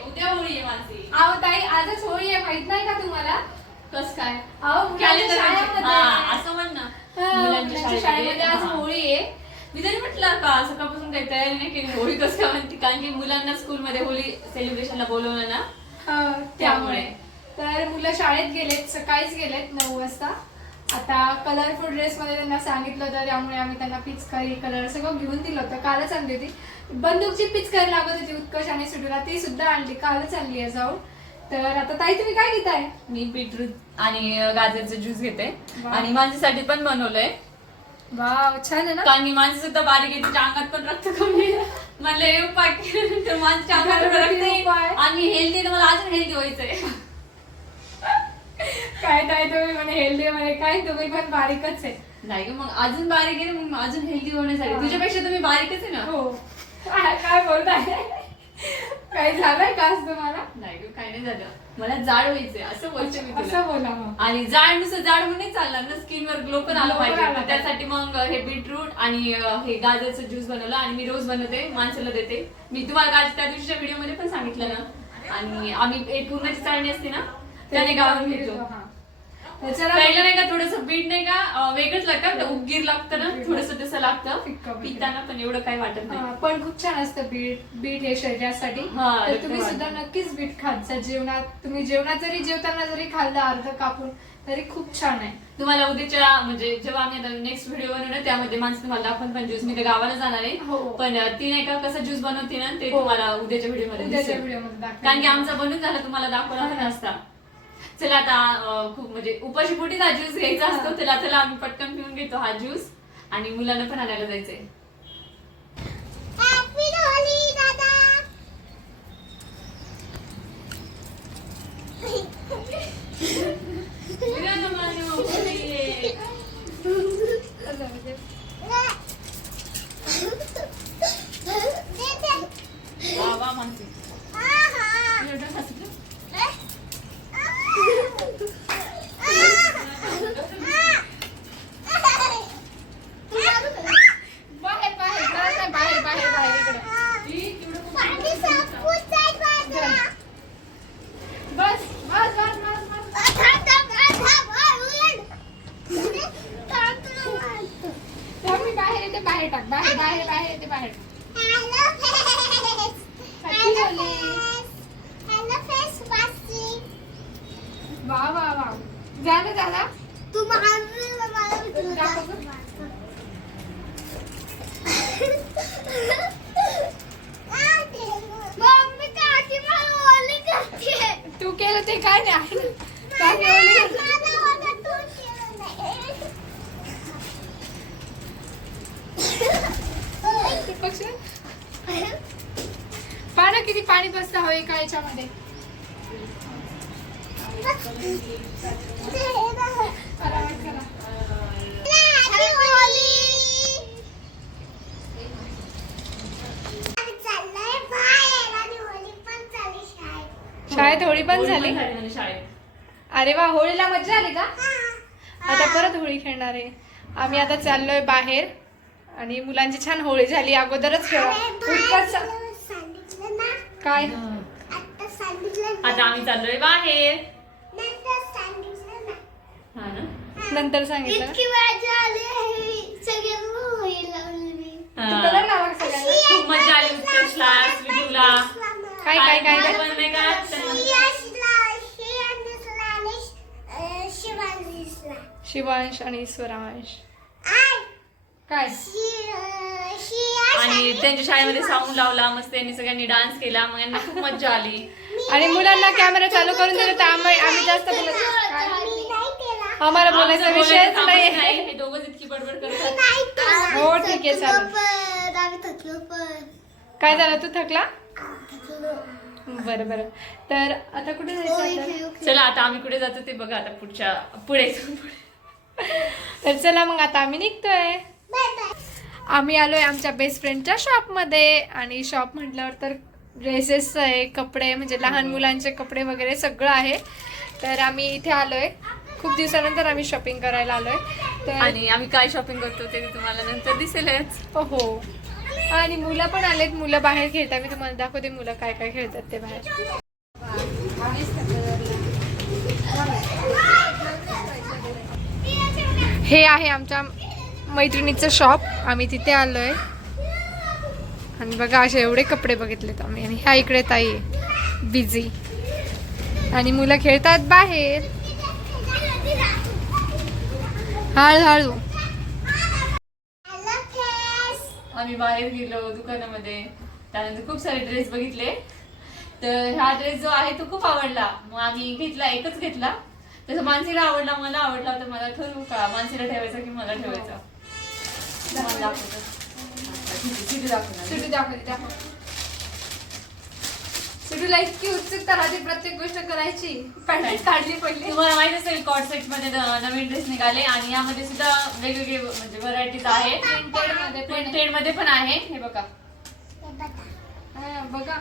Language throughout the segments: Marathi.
उद्या होळी आहे माझी. अहो ताई आजच होळी आहे. माहीत नाही का तुम्हाला? कस काय? अहो मुलांच्या Calendar मध्ये. शाळेमध्ये. हा, असं म्हण ना. हा, मुलांच्या शाळेमध्ये. आज हा. होळी आहे. मी तरी म्हटलं का सकाळपासून काही तयारी नाही केली होळी कसं काय म्हणते कारण की मुलांना स्कूलमध्ये होळी सेलिब्रेशनला बोलवलं ना हा, त्यामुळे. तर मुलं शाळेत गेलेत सकाळीच गेलेत नऊ वाजता. आता कलरफुल ड्रेस मध्ये त्यांना सांगितलं होतं त्यामुळे आम्ही त्यांना पिचकारी कलर सगळं घेऊन दिलं होतं. कालच आणली होती. बंदूकची पिचकारी लागत होती उत्कर्ष आणि सुटूला ती सुद्धा आणली. कालच आणली आहे जाऊन. तर आता ताई तुम्ही काय घेताय? मी बीटरूट आणि गाजरचं ज्यूस घेते. आणि माझ्यासाठी पण बनवलंय. वाव छान आहे ना? कारण की माझी सुद्धा बारीक आहे तिच्या अंगात पण रक्त कमी आहे. म्हणलं हे तर माझ्या अंगात रक्त येईल. आणि हेल्दी तर मला अजून हेल्दी व्हायचंय. काय ताई तुम्ही म्हणे हेल्दी म्हणे काय तुम्ही पण बारीकच आहे. नाही गं, मग अजून बारीक आहे ना, मग अजून हेल्दी होण्यासाठी. हा. तुझ्यापेक्षा तुम्ही बारीकच आहे ना? हो. काय काय बोलताय? काय झालंय का आज तुम्हाला? नाही गं, काही नाही झालं. मला जाड व्हायचंय असं बोलते मी तुला. असं बोला मग. आणि जाड नुसतं जाड म्हणून नाही चालणार ना स्किनवर ग्लो पण आला Glow पण पाहिजे. आला त्यासाठी मग हे बीटरूट आणि अं, हे गाजरचं ज्यूस बनवलं आणि मी रोज बनवते माणसाला देते. मी तुम्हाला काल त्या दिवशीच्या व्हिडिओमध्ये पण सांगितलं ना. आणि आम्ही एक पूर्णाची चाळणी असते ना त्याने गाळून घेतो हा. नाही का थोडस बीट नाही का वेगळंच लागतं ते उग्गीर लागतं ना थोडस तसं लागतं. पिताना पण एवढं काही वाटत नाही पण खूप छान असतं बीट बीट हे शरीरासाठी तर तुम्ही. सुद्धा नक्कीच बीट खात जा जेवणात तुम्ही जेवणात जरी जेवताना जरी खाल्लं अर्ध कापून तरी खूप छान आहे तुम्हाला उद्याच्या म्हणजे जेव्हा आम्ही आता नेक्स्ट व्हिडिओ बनवू ना त्यामध्ये माणसं तुम्हाला दाखवून पण ज्यूस मी गावाला जाणार आहे हो. पण ती नाही का कसा ज्यूस बनवते ना ते हो. तुम्हाला उद्याच्या. व्हिडिओमध्ये. कारण की आमचा बनून झाला तुम्हाला दाखवला असता चला आता खूप म्हणजे उपाशी पोटी हा ज्यूस घ्यायचा असतो. चला चला आम्ही पटकन पिऊन घेतो हा ज्यूस. आणि मुलांना पण आणायला जायचंय हॅपी होली दादा वा, वा, मानसी. एवढं हसलं. बाहेर बाहेर घरात नाही, बाहेर बाहेर बाहेर इकडं. बस बस बस बस बस थांब, मी बाहेर येते बाहेर टाक बाहेर बाहेर बाहेर येते बाहेर वा वा वा तू केलं ते काय नाही. पाना किती पाणी बसतं हवं एका याच्यामध्ये. शाळेत होळी पण होळी झाली? म्हणे शाळेत. अरे वा होळीला मजा आली का? आता परत होळी खेळणार आहे. आम्ही आता चाललोय बाहेर आणि मुलांची छान होळी झाली. अगोदरच खेळ. काय? आता आम्ही चाललोय बाहेर हा ना नंतर सांगितलं. इतकी मजा आली आहे. सगळ्यांना होळी लावली मी. तू हा. कलर लावा का सगळ्यांना खूप मजा आली उत्कर्षला स्वीटूला काय काय काय काय? पण नाही का शिवांश आणि ईश्वरांश काय? आणि त्यांच्या शाळेमध्ये साऊंड लावला मस्त त्यांनी सगळ्यांनी डान्स केला मग यांना खूप मजा आली. आणि मुलांना कॅमेरा चालू करून दिला तर आम्ही आम्ही जास्त बोलत आम्हाला बोलायचा विषयच नाही. हे इतकी बडबड करतात. हो, ठीक आहे, चालेल. काय झालं? तू थकला? बरं बरं. तर आता कुठे जायचं आता? खेळू चला आता आम्ही कुठे जातो ते बघा आता पुढच्या पुढे तर चला मग आता आम्ही निघतोय. Bye bye. आम्ही आलोय आमच्या बेस्ट फ्रेंडच्या शॉपमध्ये आणि शॉप म्हटल्यावर तर ड्रेसेस आहे कपडे म्हणजे लहान मुलांचे कपडे वगैरे सगळं आहे. तर आम्ही इथे आलोय. खूप दिवसानंतर आम्ही शॉपिंग करायला आलोय. तर आणि आम्ही काय शॉपिंग करतो ते तुम्हाला नंतर दिसेलच. हो. आणि मुलं पण आलेत मुलं बाहेर खेळतात मी तुम्हाला दाखवते मुलं काय काय खेळतात ते बाहेर. हे आहे आमच्या मैत्रिणीचं शॉप आम्ही तिथे आलोय. आणि बघा असे एवढे कपडे बघितलेत आम्ही. आणि ह्या इकडे ताई बिझी आणि मुलं खेळतात बाहेर. हळूहळू. आम्ही बाहेर गेलो दुकानामध्ये. त्यानंतर खूप सारे ड्रेस बघितले. तर हा ड्रेस जो आहे तो खूप आवडला. मग आम्ही घेतला एकच घेतला. तसं मानसीला आवडला मला आवडला तर मला ठरवू का? मानसीला ठेवायचा की मला ठेवायचा? दाखवतो. दाखवते दाखव. सुटूला इतकी उत्सुकता राहते प्रत्येक गोष्ट करायची. पॅन्ट काढली पडली. तुम्हाला माहीत असेल कॉट सेटमध्ये न- नवीन ड्रेस निघाले आणि यामध्ये सुद्धा वेगवेगळे म्हणजे व्हरायटीजमध्ये पण आहे. प्रिंटेडमध्ये पण आहे. हे बघा. हा, बघा.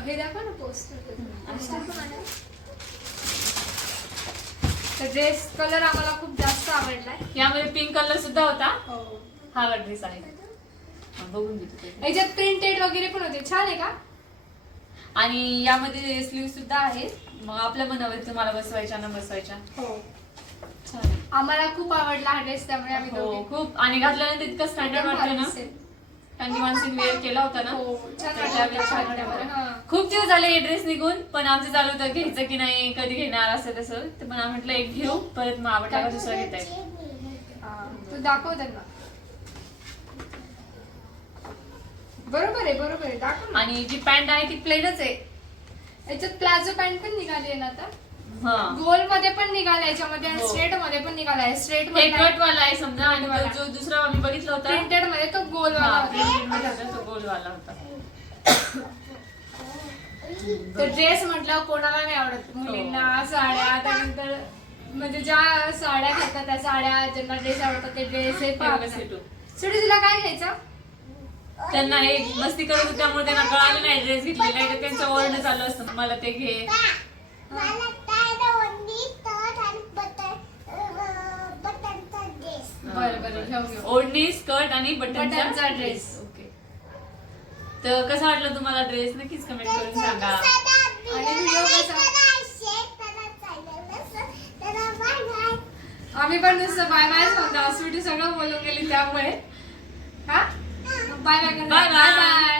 हे दाखव ना पोस्टर ड्रेस कलर आम्हाला खूप जास्त आवडलाय. यामध्ये पिंक कलर सुद्धा होता. हो. हा ड्रेस आहे. हा, बघून घेतो ते. याच्यात प्रिंटेड वगैरे पण होते. छान आहे का? आणि यामध्ये स्लीव सुद्धा आहे मग आपल्या मनावर तुम्हाला बसवायच्या ना बसवायच्या हो छान. आम्हाला खूप आवडला हा ड्रेस त्यामुळे आम्ही हो दोघे खूप आणि घातल्यानंतर इतकं स्टँडर्ड भारी ना दिसेल. कारण की मानसिक वेअर केला होता ना हो, छान तर वाटलं, त्यावेळेस छान छान वाटलं. वाटलं. हा. खूप दिवस झाले हे ड्रेस निघून पण आमचं चालू होतं घ्यायचं की नाही कधी घेणार असं तसं तर पण आम्ही म्हटलं एक घेऊ परत मग आवडला का दुसरा घेता येईल हा, तू दाखव त्यांना बरोबर आहे बरोबर आहे. दाखव ना. आणि जी पॅन्ट आहे ती प्लेनच आहे. याच्यात प्लाझो पॅन्ट पण निघाली आहे ना आता? हा. गोलमध्ये पण निघाला याच्यामध्ये आणि हो. स्ट्रेटमध्ये पण निघाला आहे. स्ट्रेट हे मध्ये कट वाला आहे समजा आणि वाला. जो दुसरा आम्ही बघितला होता. प्रिंटेडमध्ये तो गोल वाला हा, होता. printed मध्ये होता, तो गोल वाला होता. तर ड्रेस म्हटलं कोणाला नाही आवडत. मुलींना साड्या त्यानंतर म्हणजे ज्या साड्या घालतात त्या साड्या ज्यांना ड्रेस आवडतात ते ड्रेस हे हे सेटू. सुटी तुला काय घ्यायचं? त्यांना हे मस्ती करत होते त्यामुळे त्यांना कळालं नाही ड्रेस घेतलेला आहे तर त्यांचं ओरडणं चालू असतं मला ते घे. बरं बरं घेऊ घेऊ. ओढणी स्कर्ट आणि बटनचा बटनचा. ड्रेस ओके तर कसा वाटला तुम्हाला ड्रेस नक्कीच कमेंट करून सांगा. आणि व्हिडिओ कसा? आम्ही पण नुसतं बाय बाय म्हणतो स्वीटी सगळं बोलून गेली त्यामुळे. हा? Bye bye Bye bye. Bye कर ना